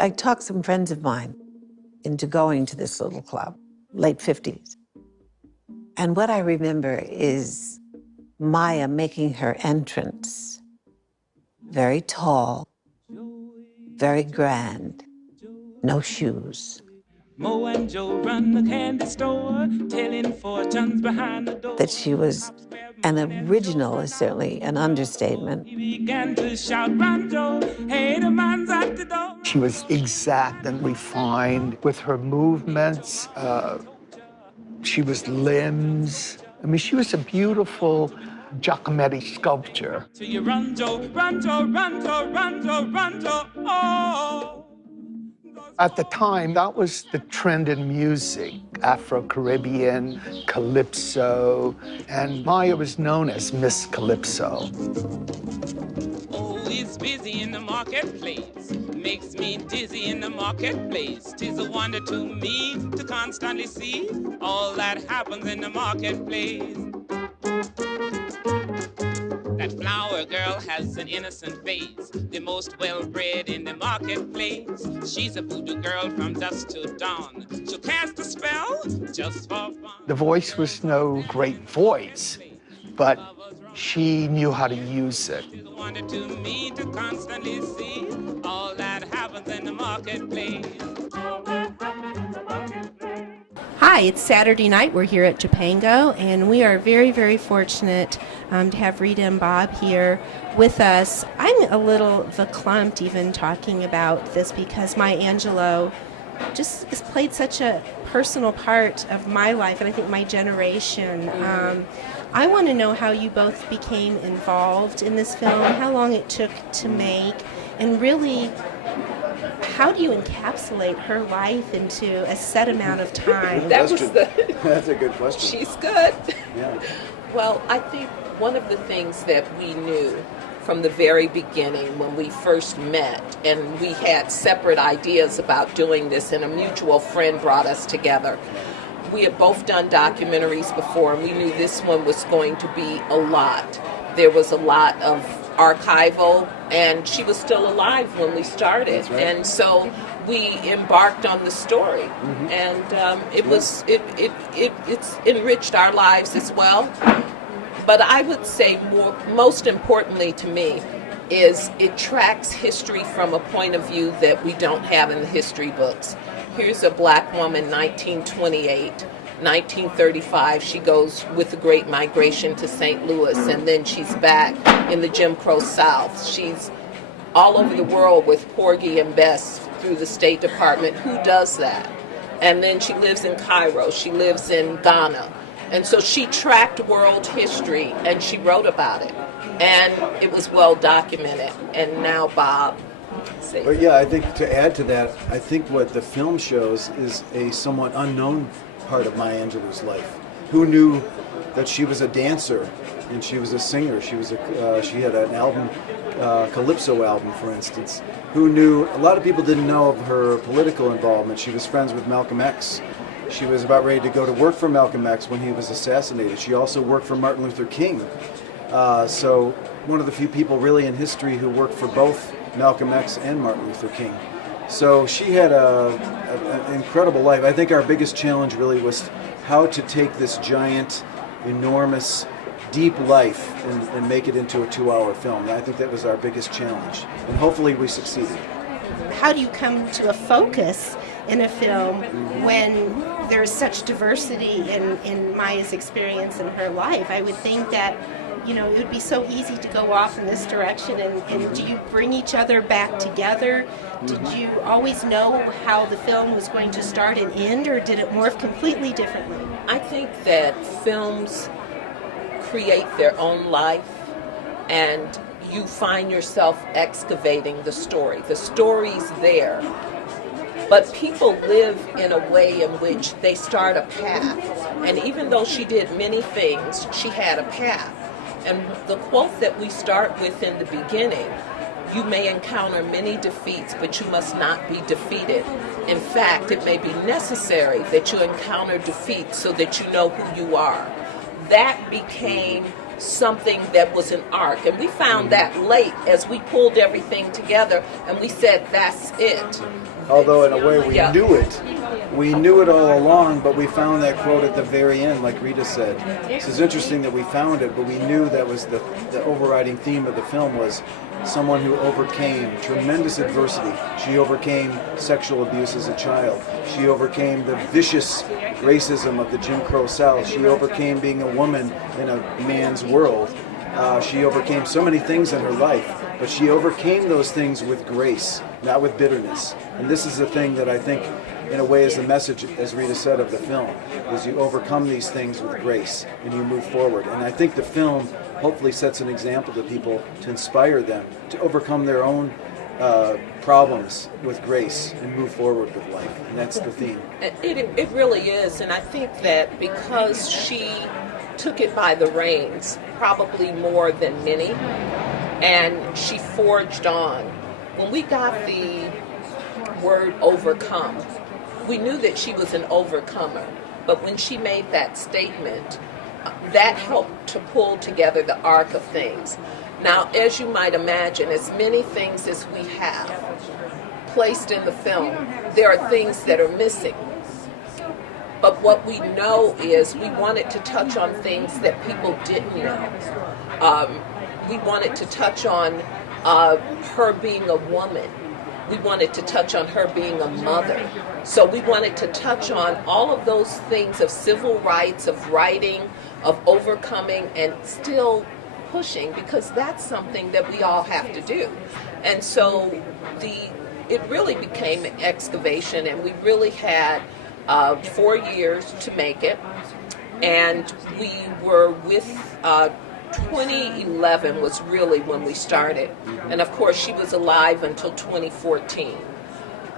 I talked some friends of mine into going to this little club, late 50s. And what I remember is Maya making her entrance, very tall, very grand, no shoes. Mo and Joe run the candy store, telling fortunes behind the door. That she was an original is certainly an understatement. He began to shout, "Run, Joe, hey, the man's at the door." She was exact and refined with her movements. She was limbs. I mean, she was a beautiful Giacometti sculpture. So you run, Joe, run, Joe, run, Joe, run, Joe, run, Joe, oh. At the time, that was the trend in music, Afro-Caribbean, Calypso, and Maya was known as Miss Calypso. Oh, he's busy in the marketplace, makes me dizzy in the marketplace. 'Tis a wonder to me to constantly see all that happens in the marketplace. That flower girl has an innocent face, the most well-bred in the marketplace. She's a voodoo girl from dusk to dawn. She'll cast a spell just for fun. The voice was no great voice, but she knew how to use it. She's a wonder to me to constantly see all that happens in the marketplace. All that happens in the marketplace. Hi, it's Saturday night. We're here at Japango, and we are very, very fortunate to have Rita and Bob here with us. I'm a little verklempt even talking about this because Maya Angelou just has played such a personal part of my life, and I think my generation. I want to know how you both became involved in this film, how long it took to make, and really, how do you encapsulate her life into a set amount of time? That's a good question. She's good. Yeah. Well, I think one of the things that we knew from the very beginning when we first met, and we had separate ideas about doing this, and a mutual friend brought us together. We had both done documentaries before, and we knew this one was going to be a lot. There was a lot of archival, and she was still alive when we started. That's right. And so we embarked on the story, and it's enriched our lives as well. But I would say most importantly to me is it tracks history from a point of view that we don't have in the history books. Here's a black woman, 1928. 1935, she goes with the Great Migration to St. Louis, and then she's back in the Jim Crow South. She's all over the world with Porgy and Bess through the State Department. Who does that? And then she lives in Cairo. She lives in Ghana. And so she tracked world history, and she wrote about it. And it was well documented. And now Bob. But yeah, I think to add to that, I think what the film shows is a somewhat unknown part of Maya Angelou's life. Who knew that she was a dancer and she was a singer? She had an album, Calypso album, for instance. Who knew? A lot of people didn't know of her political involvement. She was friends with Malcolm X. She was about ready to go to work for Malcolm X when he was assassinated. She also worked for Martin Luther King. So one of the few people really in history who worked for both Malcolm X and Martin Luther King. So she had an incredible life. I think our biggest challenge really was how to take this giant, enormous, deep life and make it into a 2-hour film. And I think that was our biggest challenge. And hopefully we succeeded. How do you come to a focus in a film when there's such diversity in Maya's experience in her life? I would think that it would be so easy to go off in this direction, and do you bring each other back together? Did you always know how the film was going to start and end, or did it morph completely differently? I think that films create their own life, and you find yourself excavating the story. The story's there, but people live in a way in which they start a path, and even though she did many things, she had a path. And the quote that we start with in the beginning, you may encounter many defeats, but you must not be defeated. In fact, it may be necessary that you encounter defeat so that you know who you are. That became something that was an arc. And we found that late as we pulled everything together and we said, that's it. Although in a way we knew it. We knew it all along, but we found that quote at the very end, like Rita said. This is interesting that we found it, but we knew that was the overriding theme of the film was someone who overcame tremendous adversity. She overcame sexual abuse as a child. She overcame the vicious racism of the Jim Crow South. She overcame being a woman in a man's world. She overcame so many things in her life, but she overcame those things with grace, not with bitterness. And this is the thing that I think, in a way, is the message, as Rita said, of the film, is you overcome these things with grace and you move forward. And I think the film hopefully sets an example to people to inspire them to overcome their own problems with grace and move forward with life. And that's the theme. It really is. And I think that because she took it by the reins, probably more than many, and she forged on. When we got the word overcome, we knew that she was an overcomer, but when she made that statement, that helped to pull together the arc of things. Now, as you might imagine, as many things as we have placed in the film, there are things that are missing. But what we know is we wanted to touch on things that people didn't know. We wanted to touch on her being a woman. We wanted to touch on her being a mother. So we wanted to touch on all of those things of civil rights, of writing, of overcoming, and still pushing, because that's something that we all have to do. And so it really became an excavation, and we really had 4 years to make it. And we were with 2011 was really when we started. And of course, she was alive until 2014.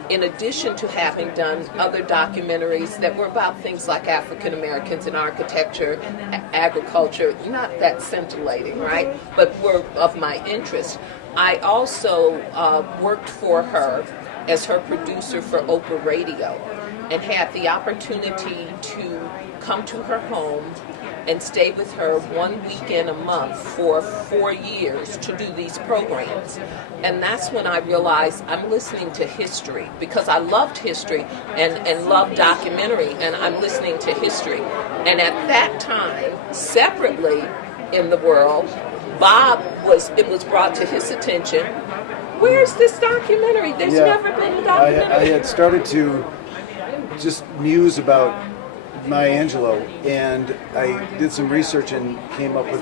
In addition to having done other documentaries that were about things like African Americans in architecture, agriculture, not that scintillating, right? But were of my interest. I also worked for her as her producer for Oprah Radio and had the opportunity to come to her home and stay with her 1 weekend a month for 4 years to do these programs. And that's when I realized I'm listening to history, because I loved history and loved documentary, and I'm listening to history. And at that time, separately in the world, it was brought to his attention, where's this documentary? There's never been a documentary. I had started to just muse about Maya Angelou, and I did some research and came up with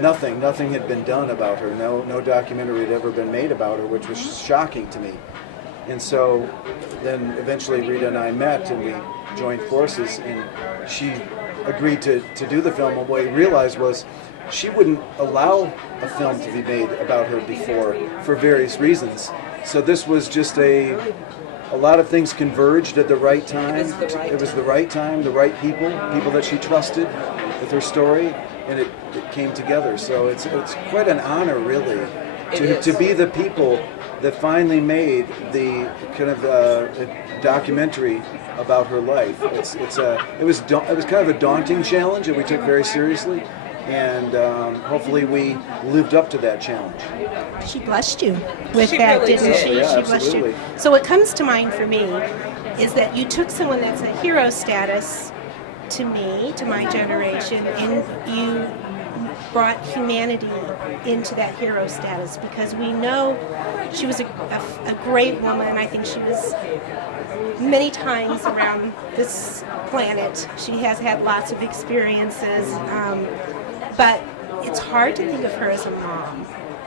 nothing. Nothing had been done about her. No documentary had ever been made about her, which was shocking to me. And so then eventually Rita and I met and we joined forces, and she agreed to do the film. And what we realized was she wouldn't allow a film to be made about her before for various reasons. So this was just a lot of things converged at the right time. It was the right time, the right people that she trusted with her story, and it came together. So it's quite an honor, really, to be the people that finally made the kind of documentary about her life. It was kind of a daunting challenge that we took very seriously, and hopefully we lived up to that challenge. She blessed you with that, really didn't she? Yeah, She blessed you. So what comes to mind for me is that you took someone that's a hero status to me, to my generation, and you brought humanity into that hero status, because we know she was a great woman. I think she was many times around this planet. She has had lots of experiences, but it's hard to think of her as a mom.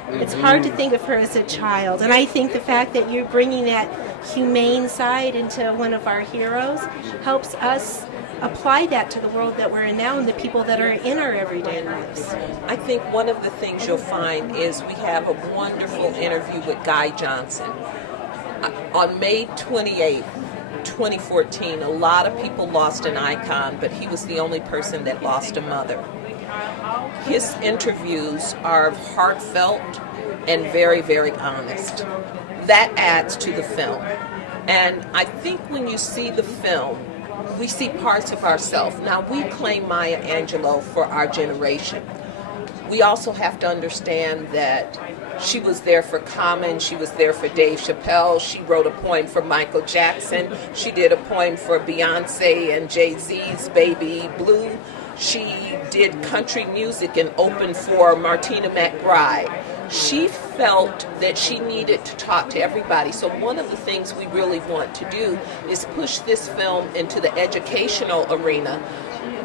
It's hard to think of her as a child. And I think the fact that you're bringing that humane side into one of our heroes helps us apply that to the world that we're in now and the people that are in our everyday lives. I think one of the things you'll find is we have a wonderful interview with Guy Johnson. On May 28th, 2014, a lot of people lost an icon, but he was the only person that lost a mother. His interviews are heartfelt and very, very honest. That adds to the film. And I think when you see the film, we see parts of ourselves. Now, we claim Maya Angelou for our generation. we also have to understand that she was there for Common, she was there for Dave Chappelle, she wrote a poem for Michael Jackson, she did a poem for Beyonce and Jay-Z's Baby Blue, she did country music and opened for Martina McBride. She felt that she needed to talk to everybody. So one of the things we really want to do is push this film into the educational arena.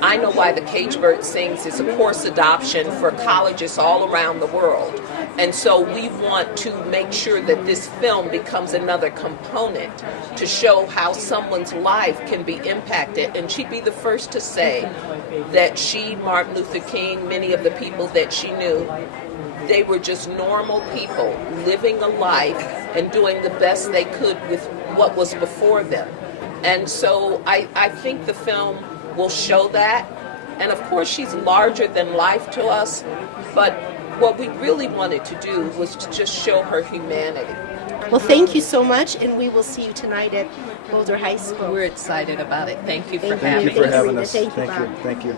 I Know Why the Cage Bird Sings is a course adoption for colleges all around the world. And so we want to make sure that this film becomes another component to show how someone's life can be impacted. And she'd be the first to say that she, Martin Luther King, many of the people that she knew, they were just normal people living a life and doing the best they could with what was before them. And so I think the film will show that. And of course, she's larger than life to us, but what we really wanted to do was to just show her humanity. Well, thank you so much, and we will see you tonight at Boulder High School. We're excited about it. Thank you for Thank you. having Thank you for us. having Rita. us. Thank you, Thank you. Bob. Thank you.